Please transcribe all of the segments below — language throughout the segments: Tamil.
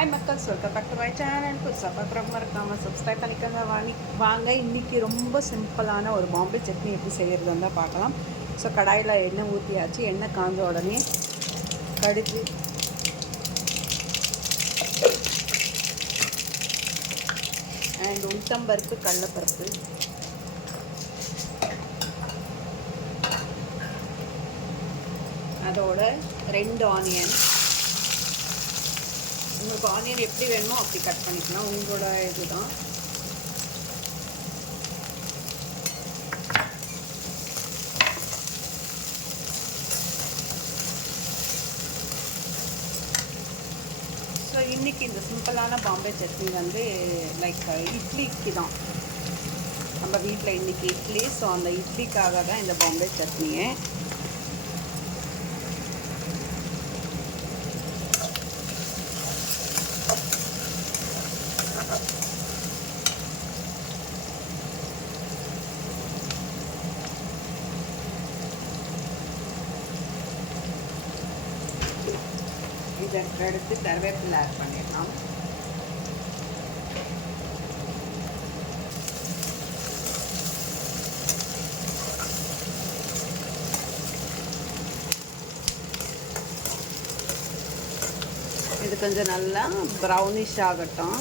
ஹாய் மக்கள்ஸ், welcome back to my channel. புதுசாக பார்க்குறவங்க மறக்காமல் சப்ஸ்கிரைப் பண்ணிக்கோங்க. வாங்க இன்றைக்கி ரொம்ப சிம்பிளான ஒரு பாம்பே சட்னி எப்படி செய்கிறது வந்தால் பார்க்கலாம். ஸோ கடாயில் எண்ணெய் ஊற்றியாச்சு. எண்ணெய் காஞ்ச உடனே கடுகு, அண்ட் உளுத்தம்பருப்பு, கடலைப்பருப்பு, அதோட 2 ஆனியன். உங்களுக்கு ஆனியன் எப்படி வேணுமோ அப்படி கட் பண்ணிக்கலாம், உங்களோட இதுதான். ஸோ இன்றைக்கி இந்த சிம்பிளான பாம்பே சட்னி வந்து லைக் இட்லிக்கு தான். நம்ம வீட்டில் இன்றைக்கி இட்லி, ஸோ அந்த இட்லிக்காக தான் இந்த பாம்பே சட்னியை. இதற்கு அடுத்து கருவேப்பிலை ஆட் பண்ணிடலாம். இது கொஞ்சம் நல்லா ப்ரௌனிஷ் ஆகட்டும்.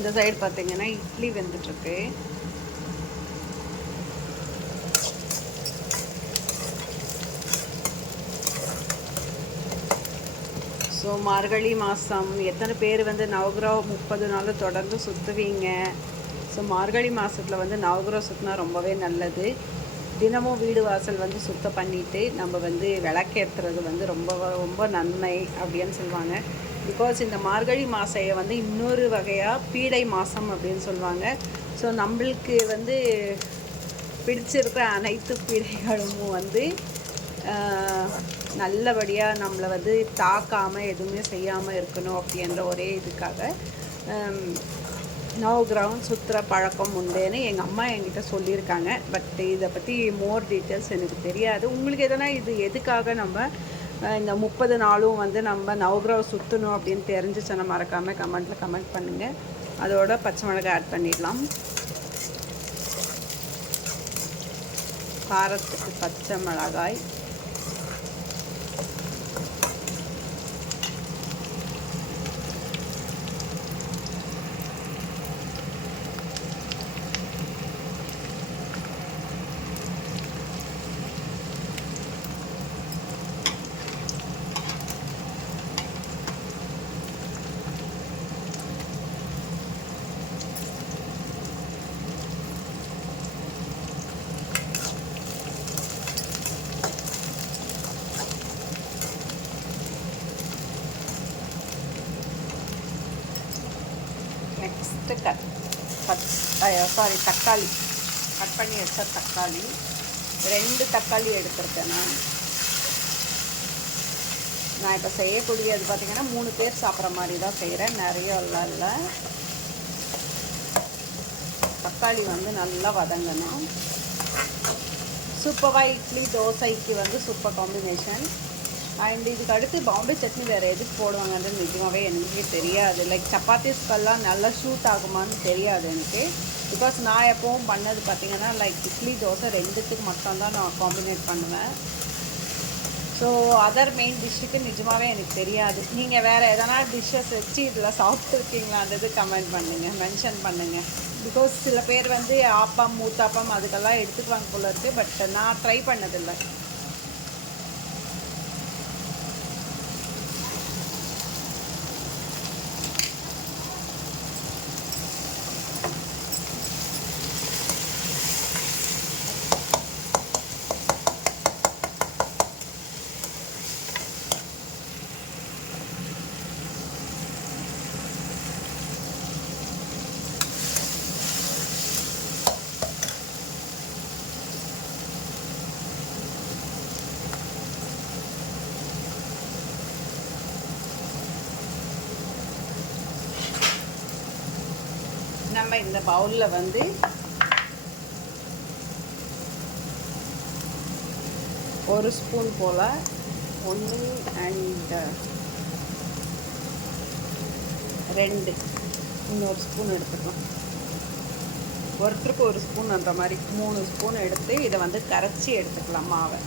இந்த சைடு பார்த்தீங்கன்னா இட்லி வெந்துட்டுருக்கு. ஸோ மார்கழி மாதம் எத்தனை பேர் வந்து நவகிரகம் 30 நாள் தொடர்ந்து சுற்றுவீங்க? ஸோ மார்கழி மாதத்தில் வந்து நவகிரகம் சுற்றினா ரொம்பவே நல்லது. தினமும் வீடு வாசல் வந்து சுத்தம் பண்ணிவிட்டு நம்ம வந்து விளக்கேற்றுறது வந்து ரொம்ப ரொம்ப நன்மை அப்படின்னு சொல்லுவாங்க. பிகாஸ் இந்த மார்கழி மாதம் வந்து இன்னொரு வகையாக பீடை மாதம் அப்படின்னு சொல்லுவாங்க. ஸோ நம்மளுக்கு வந்து பிடிச்சிருக்கிற அனைத்து பீடைகளும் வந்து நல்லபடியாக நம்மளை வந்து தாக்காமல் எதுவுமே செய்யாமல் இருக்கணும் அப்படின்ற ஒரே இதுக்காக நவகிரகம் சுற்றுற பழக்கம் உண்டுன்னு எங்கள் அம்மா என்கிட்ட சொல்லியிருக்காங்க. பட் இதை பற்றி மோர் டீட்டெயில்ஸ் எனக்கு தெரியாது. உங்களுக்கு எதனா இது எதுக்காக நம்ம இந்த 30 நாளும் வந்து நம்ம நவகிரகம் சுற்றணும் அப்படின்னு தெரிஞ்சிச்சுன்னா மறக்காமல் கமெண்ட்டில் கமெண்ட் பண்ணுங்கள். அதோட பச்சை மிளகாய் ஆட் பண்ணிடலாம். காரத்துக்கு பச்சை மிளகாய், நெக்ஸ்ட்டு தக்காளி கட் பண்ணி வச்ச தக்காளி 2 தக்காளி எடுத்துருக்கேன். நான் இப்போ செய்யக்கூடியது பார்த்திங்கன்னா 3 பேர் சாப்பிட்ற மாதிரி தான் செய்கிறேன், நிறைய இல்லை. தக்காளி வந்து நல்லா வதங்கணும். சூப்பராக இட்லி தோசைக்கு வந்து சூப்பர் காம்பினேஷன். அண்ட் இதுக்கு அடுத்து பாம்பே சட்னி வேறு எதுக்கு போடுவாங்கன்றது நிஜமாகவே எனக்கே தெரியாது. லைக் சப்பாத்திஸ்கெல்லாம் நல்லா ஷூட் ஆகுமான்னு தெரியாது எனக்கு. பிகாஸ் நான் எப்போவும் பண்ணது பார்த்திங்கன்னா லைக் இட்லி தோசை 2த்துக்கு மட்டும்தான் நான் காம்பினேட் பண்ணுவேன். ஸோ அதர் மெயின் டிஷ்ஷுக்கு நிஜமாகவே எனக்கு தெரியாது. நீங்கள் வேறு எதனா டிஷ்ஷஸ் வச்சு இதில் சாப்பிட்ருக்கீங்களான்றது கமெண்ட் பண்ணுங்கள், மென்ஷன் பண்ணுங்கள். பிகாஸ் சில பேர் வந்து ஆப்பம் ஊத்தாப்பம் அதுக்கெல்லாம் எடுத்துக்குவாங்க போல இருக்குது. பட் நான் ட்ரை பண்ணதில்லை. நம்ம இந்த பவுலில் வந்து 1 ஸ்பூன் போல் ஒன்று அண்ட் 2 இன்னொரு ஸ்பூன் எடுத்துக்கலாம். ஒருத்தருக்கு ஒரு ஸ்பூன் அந்த மாதிரி 3 ஸ்பூன் எடுத்து இதை வந்து கரைச்சி எடுத்துக்கலாம் மாவை.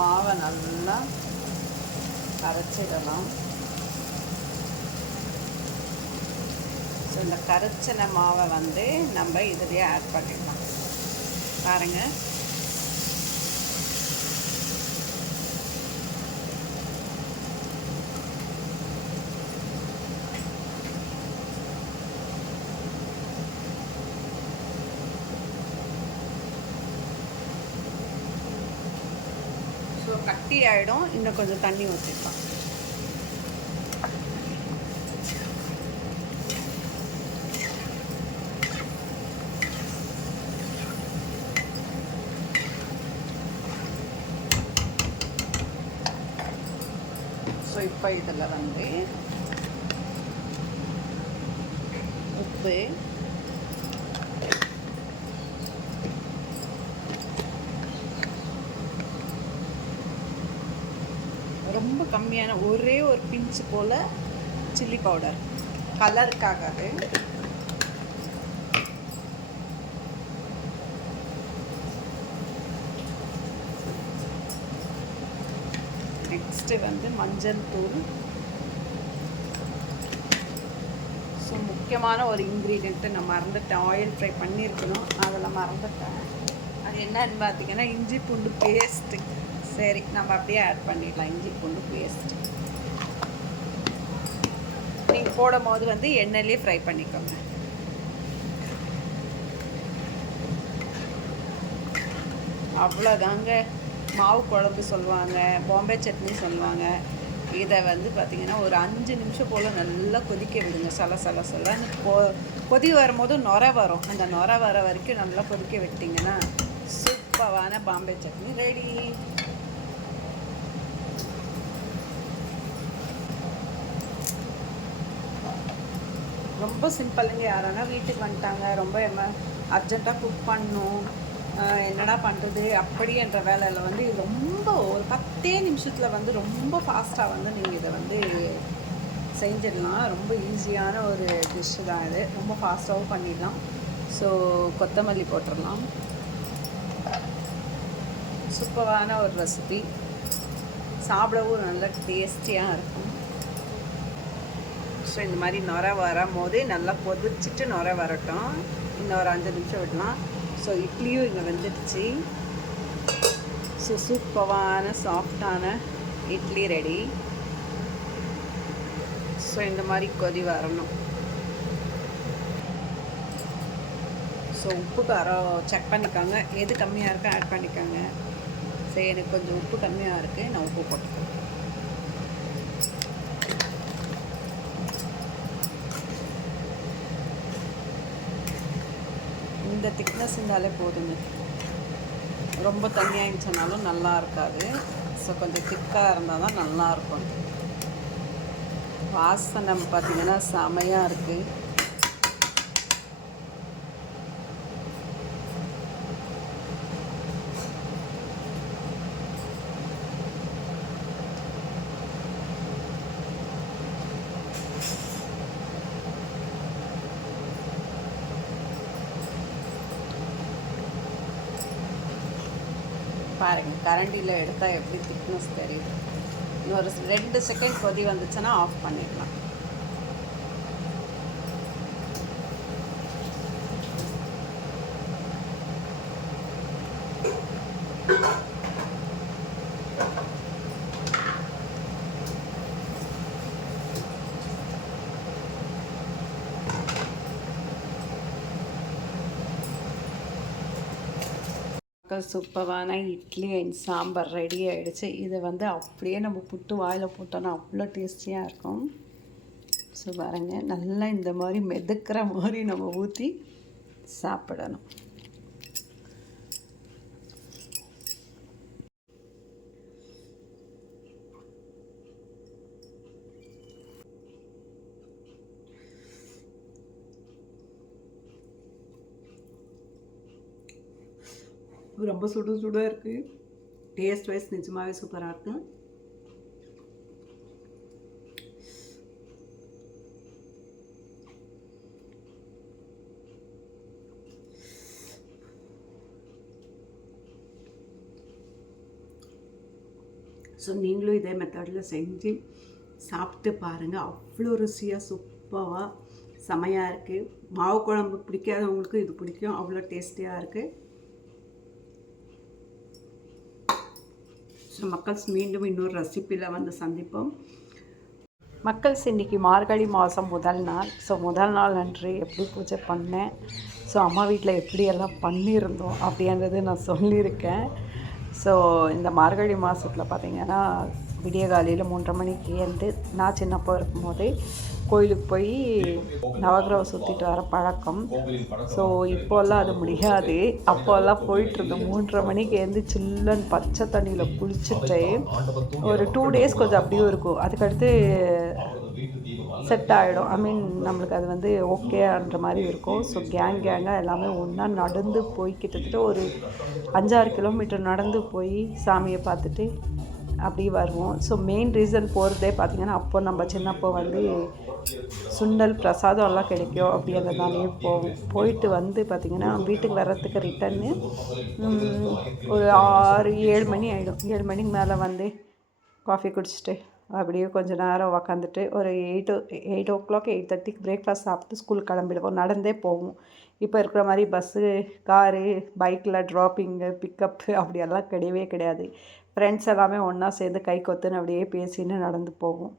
மாவை நல்லா கரைச்சிடலாம். ஸோ இந்த கரைச்சின மாவை வந்து நம்ம இதிலேயே ஆட் பண்ணிடலாம். பாருங்கள், ஸோ கட்டி ஆகிடும். இன்னும் கொஞ்சம் தண்ணி ஊற்றிக்கலாம். ஸோ இப்போ இதில் வந்து உப்பு, ரொம்ப கம்மியான ஒரே ஒரு பிஞ்சு போல் சில்லி பவுடர், கலருக்காகாது. நெக்ஸ்ட்டு வந்து மஞ்சள் தூள். ஸோ முக்கியமான ஒரு இன்க்ரீடியண்ட்டு நான் மறந்துட்டேன், ஆயில் ஃப்ரை பண்ணியிருக்கணும், அதில் மறந்துட்டேன். அது என்னன்னு பார்த்தீங்கன்னா இஞ்சி பூண்டு பேஸ்ட்டு. சரி, நம்ம அப்படியே ஆட் பண்ணிடலாம் இஞ்சி பூண்டு பேஸ்ட். நீங்கள் போடும் போது வந்து எண்ணெயிலே ஃப்ரை பண்ணிக்கோங்க. அவ்வளோதாங்க. மாவு குழம்பு சொல்லுவாங்க, பாம்பே சட்னி சொல்லுவாங்க. இதை வந்து பார்த்திங்கன்னா ஒரு 5 நிமிஷம் போல் நல்லா கொதிக்க விடுங்க. சலன்னு கொதி வரும்போது நுரை வரும். அந்த நுரை வர வரைக்கும் நல்லா கொதிக்க விட்டிங்கன்னா சூப்பரான பாம்பே சட்னி ரெடி. ரொம்ப சிம்பிளுங்க. யாரானா வீட்டுக்கு வந்துட்டாங்க, ரொம்ப அர்ஜெண்ட்டாக குக் பண்ணணும், என்னடா பண்ணுறது அப்படின்ற வேலையில் வந்து ரொம்ப ஒரு 10 நிமிஷத்தில் வந்து ரொம்ப ஃபாஸ்ட்டாக வந்து நீங்கள் இதை வந்து செஞ்சிடலாம். ரொம்ப ஈஸியான ஒரு டிஷ்ஷு தான் இது. ரொம்ப ஃபாஸ்ட்டாகவும் பண்ணிடலாம். ஸோ கொத்தமல்லி போட்டுடலாம். சூப்பரான ஒரு ரெசிபி, சாப்பிடவும் நல்ல டேஸ்டியாக இருக்கும். ஸோ இந்த மாதிரி நுரை வரும் போது நல்லா கொதிச்சுட்டு நுரை வரட்டும். இன்னொரு 5 நிமிஷம் விடலாம். ஸோ இட்லியும் இங்கே வெந்துடுச்சு. ஸோ சூப்பரான சாஃப்டான இட்லி ரெடி. ஸோ இந்த மாதிரி கொதி வரணும். ஸோ உப்பு காரம் செக் பண்ணிக்கோங்க, எது கம்மியாக இருக்கோ ஆட் பண்ணிக்கோங்க. சரி, எனக்கு கொஞ்சம் உப்பு கம்மியாக இருக்குது, நான் உப்பு போட்டுக்கிறேன். இந்த திக்னஸ் இருந்தாலே போதுங்க. ரொம்ப தண்ணியாக இருந்துச்சுனாலும் நல்லா இருக்காது. ஸோ கொஞ்சம் திக்காக இருந்தால் தான் நல்லாயிருக்கும். வாசனை பார்த்திங்கன்னா செமையாக இருக்குது. பாருங்கள், கரண்டியில் எடுத்தால் எப்படி திக்னஸ் தெரியுது. இன்னொரு 2 செகண்ட் கொதி வந்துச்சுன்னா ஆஃப் பண்ணிடலாம். சூப்பரான இட்லி அண்ட் சாம்பார் ரெடி ஆகிடுச்சு. இதை வந்து அப்படியே நம்ம புட்டு வாயில் போட்டோன்னா அவ்வளோ டேஸ்டியாக இருக்கும். ஸோ பாருங்கள், நல்லா இந்த மாதிரி மெதுக்கிற மாதிரி நம்ம ஊற்றி சாப்பிடணும். ரொம்ப சுடு சுடாக இருக்குது. டேஸ்ட் வைஸ் நிஜமாகவே சூப்பராக இருக்குது. ஸோ நீங்களும் இதே மெத்தடில் செஞ்சு சாப்பிட்டு பாருங்கள். அவ்வளோ ருசியாக சூப்பராக செமையாக இருக்குது. மாவு குழம்பு பிடிக்காதவங்களுக்கு இது பிடிக்கும். அவ்வளோ டேஸ்டியாக இருக்குது. ஸோ மக்கள்ஸ் மீண்டும் இன்னொரு ரெசிப்பியில் வந்து சந்திப்போம். மக்கள்ஸ் இன்றைக்கி மார்கழி மாதம் முதல் நாள். ஸோ முதல் நாள் அன்று எப்படி பூஜை பண்ணேன், ஸோ அம்மா வீட்டில் எப்படியெல்லாம் பண்ணியிருந்தோம் அப்படின்றது நான் சொல்லியிருக்கேன். ஸோ இந்த மார்கழி மாதத்தில் பார்த்திங்கன்னா விடிய காலையில் 3:30 மணிக்கு எழுந்து நான் சின்னப்போ இருக்கும்போதே கோயிலுக்கு போய் நவகிரகம் சுற்றிட்டு வர பழக்கம். ஸோ இப்போல்லாம் அது முடியாது. அப்போல்லாம் போயிட்டுருந்தோம். 3:30 மணிக்கு எழுந்து சில்லன் பச்சை தண்ணியில் குளிச்சுட்டு ஒரு 2 டேஸ் கொஞ்சம் அப்படியும் இருக்கும். அதுக்கடுத்து செட் ஆகிடும். ஐ மீன் நம்மளுக்கு அது வந்து ஓகேன்ற மாதிரி இருக்கும். ஸோ கேங்காக எல்லாமே ஒன்றா நடந்து போய் கிட்டத்தட்ட ஒரு 5-6 கிலோமீட்டர் நடந்து போய் சாமியை பார்த்துட்டு அப்படி வருவோம். ஸோ மெயின் ரீசன் போகிறதே பார்த்திங்கன்னா அப்போ நம்ம சின்னப்போ வந்து சுண்டல் பிரசாதம் எல்லாம் கிடைக்கும் அப்படின்றதுனாலே போயிட்டு வந்து பார்த்திங்கன்னா வீட்டுக்கு வர்றதுக்கு ரிட்டன்னு ஒரு 6-7 மணி ஆகிடும். 7 மணிக்கு மேலே வந்து காஃபி குடிச்சிட்டு அப்படியே கொஞ்சம் நேரம் உக்காந்துட்டு ஒரு 8 o'clock 8:30க்கு பிரேக்ஃபாஸ்ட் சாப்பிட்டு ஸ்கூலுக்கு கிளம்பிடுவோம். நடந்தே போவோம். இப்போ இருக்கிற மாதிரி பஸ்ஸு, காரு, பைக்கில் ட்ராப்பிங்கு, பிக்கப்பு அப்படியெல்லாம் கிடையவே கிடையாது. ஃப்ரெண்ட்ஸ் எல்லாமே ஒன்றா சேர்ந்து கை கொத்துன்னு அப்படியே பேசின்னு நடந்து போவோம்.